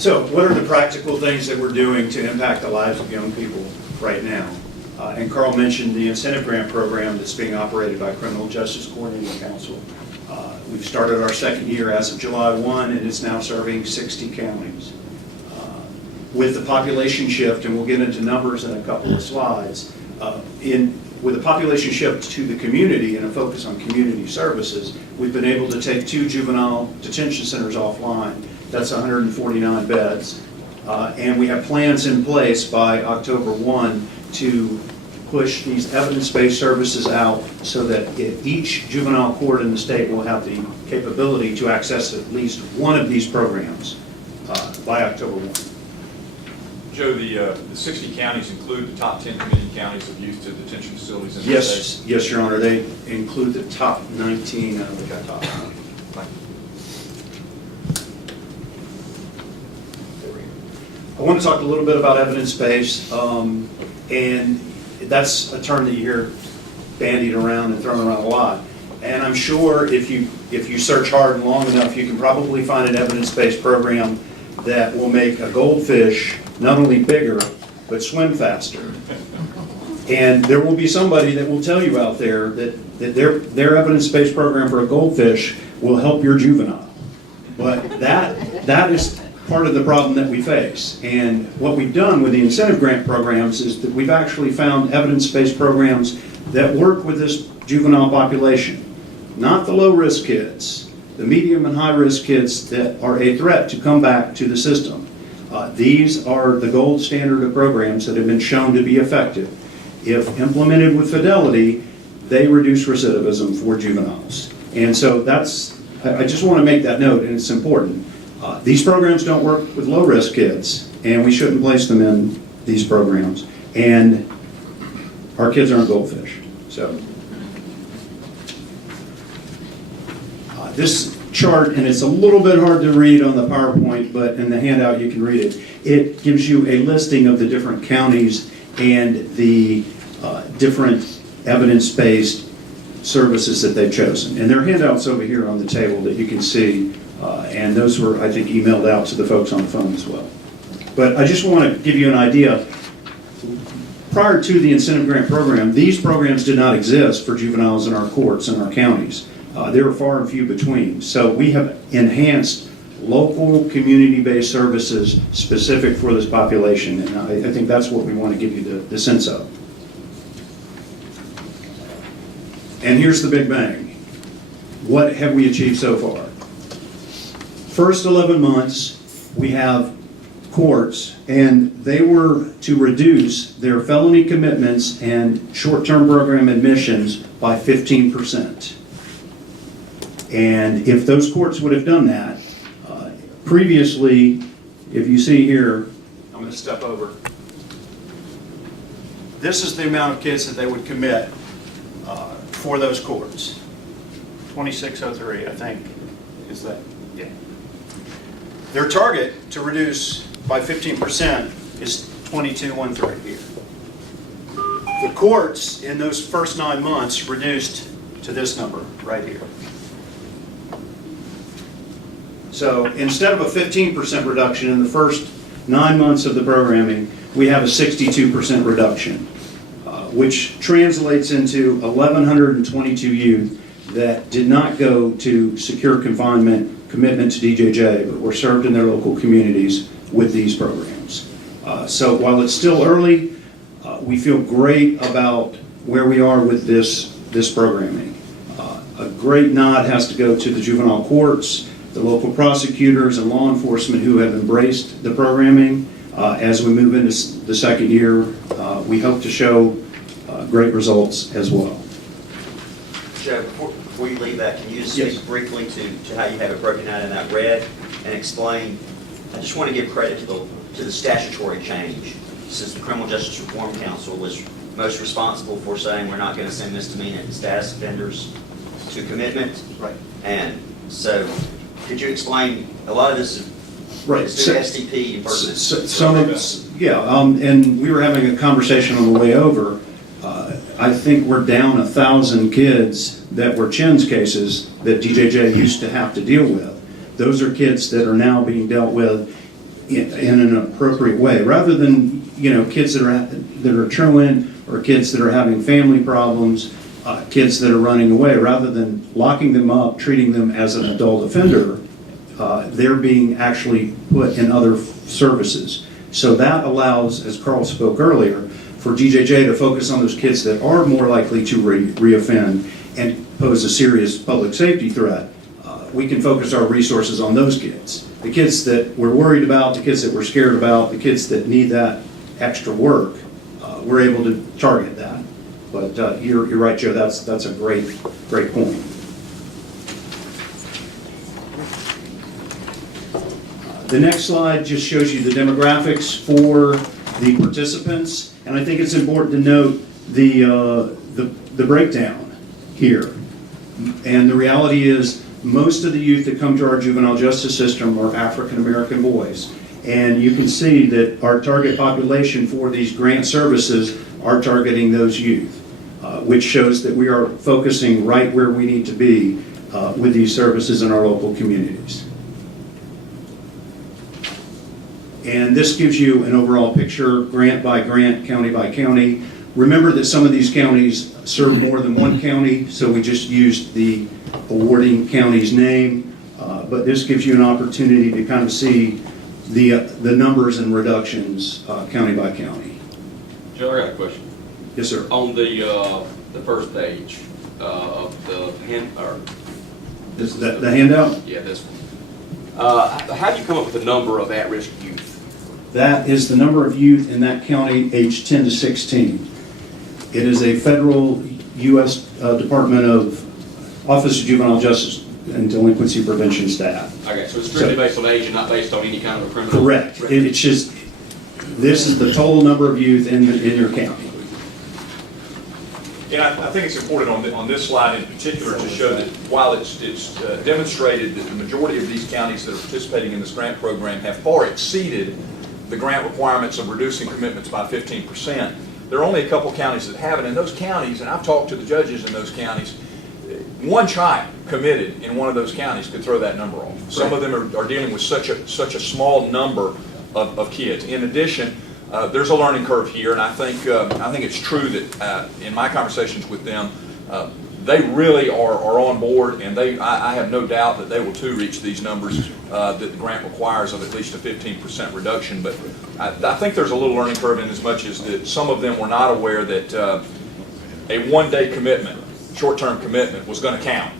So what are the practical things that we're doing to impact the lives of young people right now? And Carl mentioned the incentive grant program that's being operated by Criminal Justice Coordinating Council. We've started our second year as of July 1, and it's now serving 60 counties. With the population shift, and we'll get into numbers in a couple of slides, with the population shift to the community and a focus on community services, we've been able to take 2 juvenile detention centers offline. That's 149 beds. And we have plans in place by October 1 to push these evidence-based services out so that each juvenile court in the state will have the capability to access at least one of these programs by October 1. Joe, the 60 counties include the top 10 committed counties of youth to detention facilities in the Yes, state? yes, Your Honor. They include the top 19. We got top 20. I want to talk a little bit about evidence-based, and that's a term that you hear bandied around and thrown around a lot. And I'm sure if you search hard and long enough, you can probably find an evidence-based program that will make a goldfish not only bigger, but swim faster. And there will be somebody that will tell you out there that their evidence-based program for a goldfish will help your juvenile. But that is part of the problem that we face. And what we've done with the incentive grant programs is that we've actually found evidence-based programs that work with this juvenile population. Not the low-risk kids, the medium and high-risk kids that are a threat to come back to the system. These are the gold standard of programs that have been shown to be effective. If implemented with fidelity, they reduce recidivism for juveniles. And so I just want to make that note, and it's important. These programs don't work with low-risk kids, and we shouldn't place them in these programs. And our kids aren't goldfish. So this chart, and it's a little bit hard to read on the PowerPoint, but in the handout you can read it. It gives you a listing of the different counties and the different evidence-based services that they've chosen. And there are handouts over here on the table that you can see, and those were, I think, emailed out to the folks on the phone as well. But I just want to give you an idea. Prior to the incentive grant program, these programs did not exist for juveniles in our courts and our counties. They were far and few between. So we have enhanced local community-based services specific for this population, and I think that's what we want to give you the sense of. And here's the big bang. What have we achieved so far? First 11 months, we have courts, and they were to reduce their felony commitments and short-term program admissions by 15%. And if those courts would have done that, previously, if you see here, I'm going to step over. This is the amount of kids that they would commit for those courts. 2603, I think, is that, yeah. Their target to reduce by 15% is 2213 here. The courts in those first 9 months reduced to this number right here. So instead of a 15% reduction in the first 9 months of the programming, we have a 62% reduction, which translates into 1,122 youth that did not go to secure confinement, commitment to DJJ, but were served in their local communities with these programs. So while it's still early, we feel great about where we are with this programming. A great nod has to go to the juvenile courts, the local prosecutors and law enforcement who have embraced the programming. As we move into the second year, we hope to show great results as well. Joe, before you leave that, can you just speak briefly to how you have it broken out in that red and explain? I just want to give credit to the statutory change, since the Criminal Justice Reform Council was most responsible for saying we're not going to send misdemeanor status offenders to commitment. Right. And so, could you explain, a lot of this is STP versus... And we were having a conversation on the way over. I think we're down 1,000 kids that were CHIN's cases that DJJ used to have to deal with. Those are kids that are now being dealt with in an appropriate way, rather than, kids that are truant, or kids that are having family problems, kids that are running away, rather than locking them up, treating them as an adult offender, they're being actually put in other services. So that allows, as Carl spoke earlier, for DJJ to focus on those kids that are more likely to reoffend and pose a serious public safety threat. We can focus our resources on those kids. The kids that we're worried about, the kids that we're scared about, the kids that need that extra work, we're able to target that. But you're right, Joe, that's a great point. The next slide just shows you the demographics for the participants, and I think it's important to note the breakdown here. And the reality is, most of the youth that come to our juvenile justice system are African American boys. And you can see that our target population for these grant services are targeting those youth, which shows that we are focusing right where we need to be with these services in our local communities. And this gives you an overall picture, grant by grant, county by county. Remember that some of these counties serve more than one county, so we just used the awarding county's name. But this gives you an opportunity to kind of see the numbers and reductions county by county. Joe, I got a question. Yes, sir. On the first page of the Is that the handout? yeah, this one. How do you come up with the number of at-risk youth? That is the number of youth in that county aged 10 to 16. It is a federal U.S. Department of Office of Juvenile Justice and Delinquency Prevention staff. Okay, so it's strictly based on age and not based on any kind of a criminal Correct. record? It's just, this is the total number of youth in your county. And I think it's important on this slide in particular to show that while it's demonstrated that the majority of these counties that are participating in this grant program have far exceeded the grant requirements of reducing commitments by 15%, there are only a couple counties that haven't. And those counties, and I've talked to the judges in those counties, one child committed in one of those counties could throw that number off. Some of them are dealing with such a small number of kids. In addition, there's a learning curve here, and I think it's true that in my conversations with them, they really are on board, and I have no doubt that they will too reach these numbers that the grant requires of at least a 15% reduction. But I think there's a little learning curve in as much as that some of them were not aware that a one-day commitment, short-term commitment, was going to count.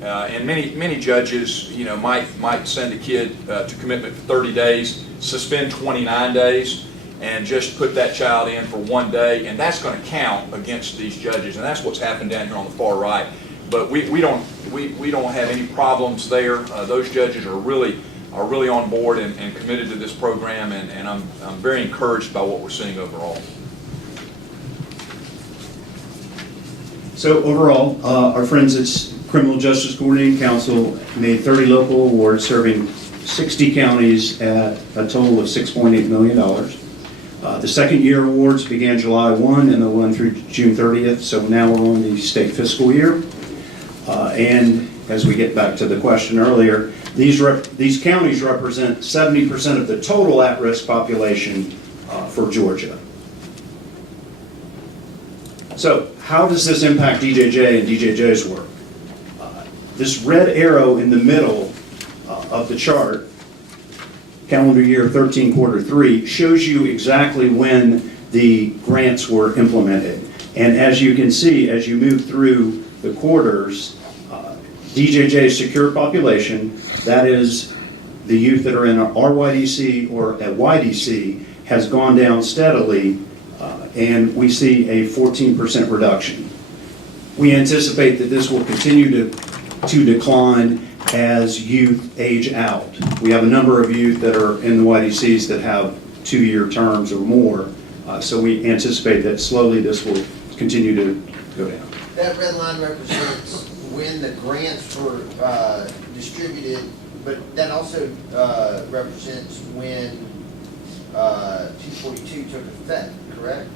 And many judges, might send a kid to commitment for 30 days, suspend 29 days, and just put that child in for one day, and that's going to count against these judges, and that's what's happened down here on the far right. But we don't have any problems there. Those judges are really on board and committed to this program, and I'm very encouraged by what we're seeing overall. So overall, our friends at Criminal Justice Coordinating Council made 30 local awards serving 60 counties at a total of $6.8 million. The second year awards began July 1 and they'll run through June 30th, so now we're on the state fiscal year. And as we get back to the question earlier, these counties represent 70% of the total at-risk population for Georgia. So how does this impact DJJ and DJJ's work? This red arrow in the middle of the chart, calendar year 13, quarter 3, shows you exactly when the grants were implemented. And as you can see, as you move through the quarters, DJJ's secure population, that is the youth that are in an RYDC or a YDC, has gone down steadily, and we see a 14% reduction. We anticipate that this will continue to decline as youth age out. We have a number of youth that are in the YDCs that have 2-year terms or more, so we anticipate that slowly this will continue to go down. That red line represents when the grants were distributed, but that also represents when 242 took effect, correct?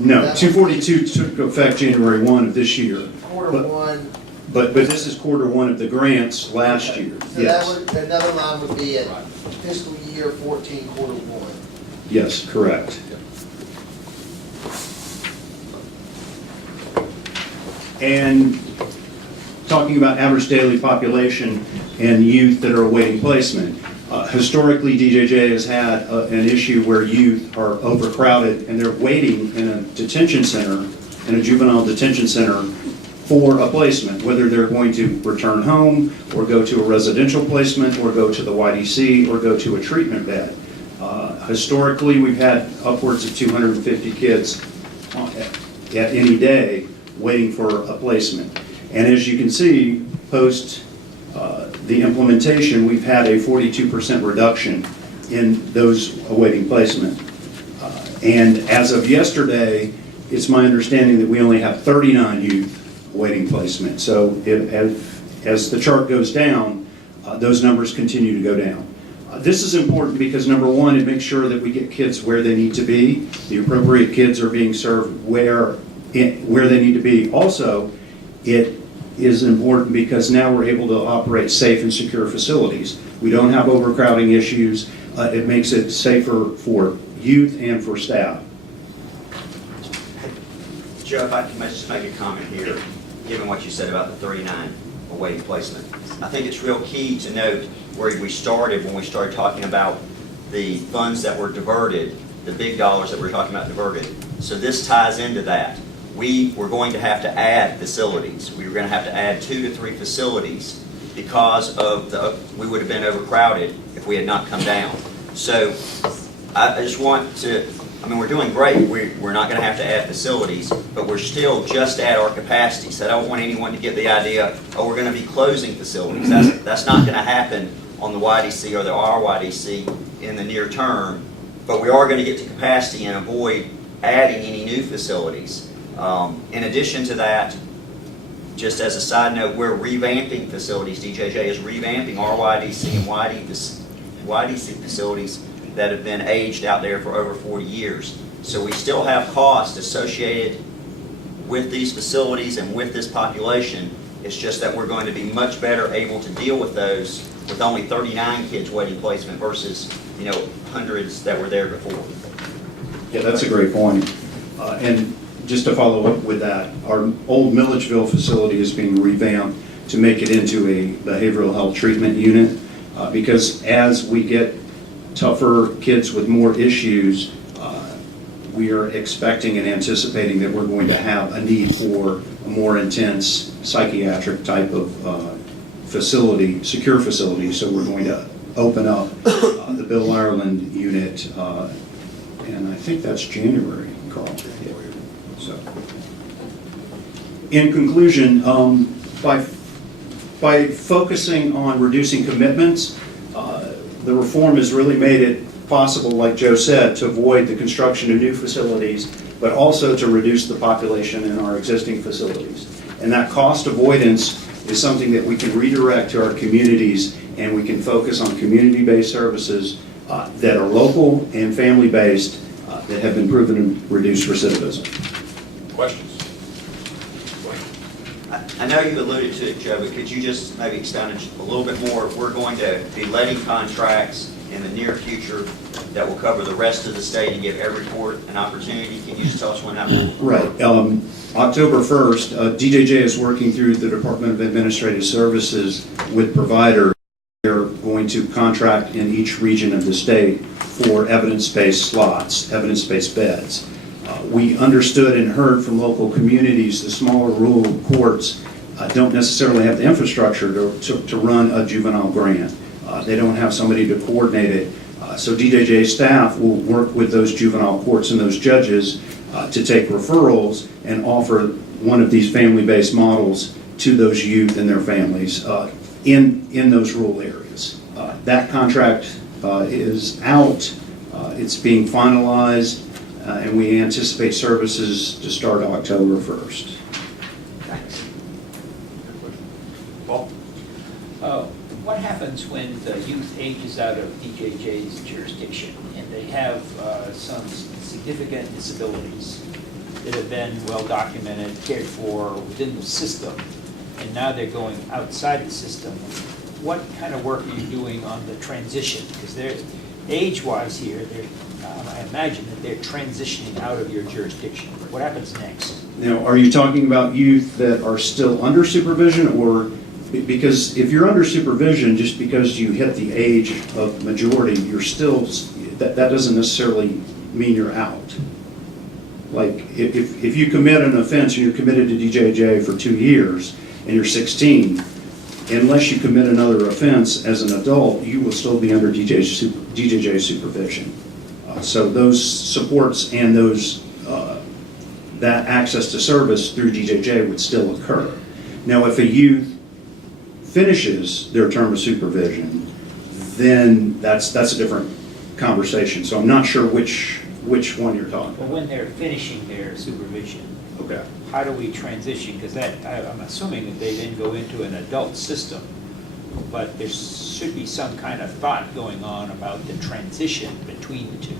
No, 242 took effect January 1 of this year. Quarter 1. But this is quarter 1 of the grants last year. So Yes. that would, another line would be at fiscal year 14, quarter 1. Yes, correct. And talking about average daily population and youth that are awaiting placement, historically DJJ has had an issue where youth are overcrowded and they're waiting in a detention center, in a juvenile detention center, for a placement, whether they're going to return home or go to a residential placement or go to the YDC or go to a treatment bed. Historically, we've had upwards of 250 kids at any day waiting for a placement. And as you can see, post the implementation, we've had a 42% reduction in those awaiting placement. And as of yesterday, it's my understanding that we only have 39 youth awaiting placement. So as the chart goes down, those numbers continue to go down. This is important because, number one, it makes sure that we get kids where they need to be. The appropriate kids are being served where they need to be. Also, it is important because now we're able to operate safe and secure facilities. We don't have overcrowding issues. It makes it safer for youth and for staff. Joe, if I can just make a comment here, given what you said about the 39 awaiting placement. I think it's real key to note where we started when we started talking about the funds that were diverted, the big dollars that we're talking about diverted. So this ties into that. We were going to have to add facilities. We were going to have to add 2 to 3 facilities because of we would have been overcrowded if we had not come down. So I just want to, we're doing great. We're not going to have to add facilities, but we're still just at our capacity. So I don't want anyone to get the idea, oh, we're going to be closing facilities. That's not going to happen on the YDC or the RYDC in the near term, but we are going to get to capacity and avoid adding any new facilities. In addition to that, just as a side note, we're revamping facilities. DJJ is revamping RYDC and YDC facilities that have been aged out there for over 40 years. So we still have costs associated with these facilities and with this population. It's just that we're going to be much better able to deal with those with only 39 kids waiting placement versus, hundreds that were there before. Yeah, that's a great point. And just to follow up with that, our old Milledgeville facility is being revamped to make it into a behavioral health treatment unit because as we get tougher kids with more issues, we are expecting and anticipating that we're going to have a need for a more intense psychiatric type of facility, secure facility. So we're going to open up the Bill Ireland unit, and I think that's January, Carl. Yeah. So, in conclusion, by focusing on reducing commitments, the reform has really made it possible, like Joe said, to avoid the construction of new facilities, but also to reduce the population in our existing facilities. And that cost avoidance is something that we can redirect to our communities, and we can focus on community-based services that are local and family-based that have been proven to reduce recidivism. Questions? I know you alluded to it, Joe, but could you just maybe expound it a little bit more? We're going to be letting contracts in the near future that will cover the rest of the state and give every court an opportunity. Can you just tell us when that will? Right. October 1st, DJJ is working through the Department of Administrative Services with providers. They're going to contract in each region of the state for evidence-based slots, evidence-based beds. We understood and heard from local communities the smaller rural courts don't necessarily have the infrastructure to run a juvenile grant. They don't have somebody to coordinate it. So DJJ staff will work with those juvenile courts and those judges to take referrals and offer one of these family-based models to those youth and their families in those rural areas. That contract is out. It's being finalized. And we anticipate services to start October 1st. Thanks. Paul? What happens when the youth ages out of DJJ's jurisdiction and they have some significant disabilities that have been well documented, cared for within the system, and now they're going outside the system? What kind of work are you doing on the transition? Because age-wise here, I imagine that they're transitioning out of your jurisdiction. What happens next? Now, are you talking about youth that are still under supervision, or, because if you're under supervision, just because you hit the age of majority, you're still, that doesn't necessarily mean you're out. Like, if you commit an offense and you're committed to DJJ for 2 years and you're 16, unless you commit another offense as an adult, you will still be under DJJ supervision. So those supports and those that access to service through DJJ would still occur. Now, if a youth finishes their term of supervision, then that's a different conversation. So I'm not sure which one you're talking But about. when they're finishing their supervision, Okay. how do we transition? Because I'm assuming that they then go into an adult system, but there should be some kind of thought going on about the transition between the two.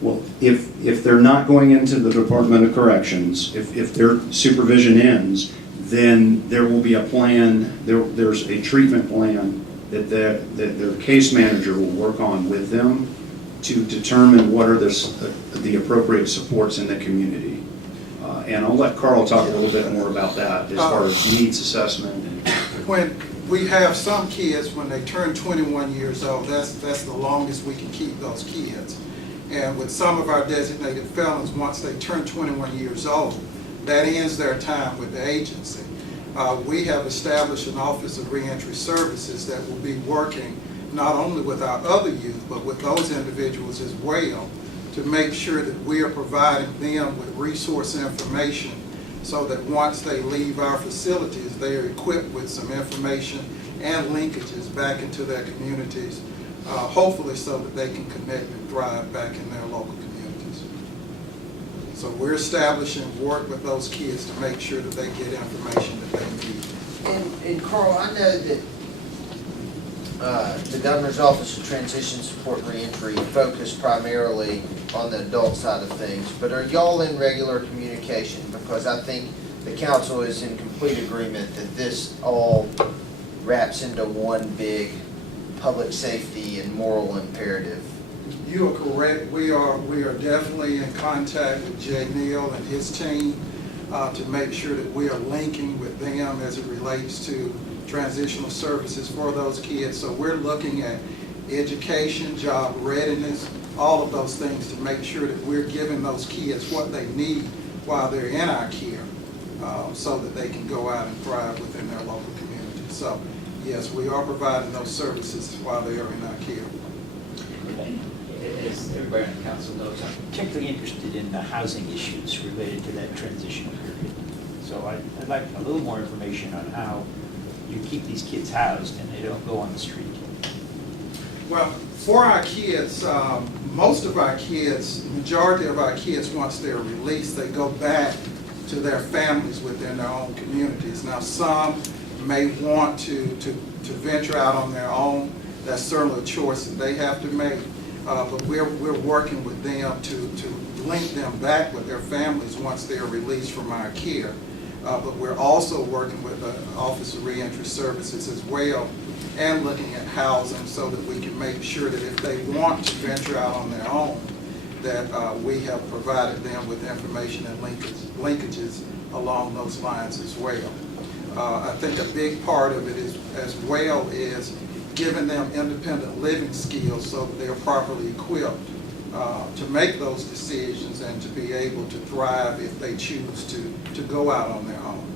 Well, if they're not going into the Department of Corrections, if their supervision ends, then there will be a plan, there's a treatment plan that their case manager will work on with them to determine what are the appropriate supports in the community. And I'll let Carl talk a little bit more about that as far as needs assessment. When we have some kids, when they turn 21 years old, that's the longest we can keep those kids. And with some of our designated felons, once they turn 21 years old, that ends their time with the agency. We have established an Office of Reentry Services that will be working not only with our other youth, but with those individuals as well, to make sure that we are providing them with resource information so that once they leave our facilities, they are equipped with some information and linkages back into their communities, hopefully so that they can connect and thrive back in their local communities. So we're establishing work with those kids to make sure that they get information that they need. And Carl, I know that the Governor's Office of Transition Support and Reentry focused primarily on the adult side of things, but are y'all in regular communication? Because I think the council is in complete agreement that this all wraps into one big public safety and moral imperative. You are correct. We are definitely in contact with Jay Neal and his team to make sure that we are linking with them as it relates to transitional services for those kids. So we're looking at education, job readiness, all of those things to make sure that we're giving those kids what they need while they're in our care so that they can go out and thrive within their local community. So yes, we are providing those services while they are in our care. As everybody on the council knows, I'm particularly interested in the housing issues related to that transition period. So I'd like a little more information on how you keep these kids housed and they don't go on the street. Well, for our kids, most of our kids, majority of our kids, once they're released, they go back to their families within their own communities. Now, some may want to venture out on their own. That's certainly a choice that they have to make. But we're working with them to link them back with their families once they're released from our care. But we're also working with the Office of Reentry Services as well, and looking at housing so that we can make sure that if they want to venture out on their own, that we have provided them with information and linkages along those lines as well. I think a big part of it is, as well, is giving them independent living skills so that they're properly equipped to make those decisions and to be able to thrive if they choose to go out on their own.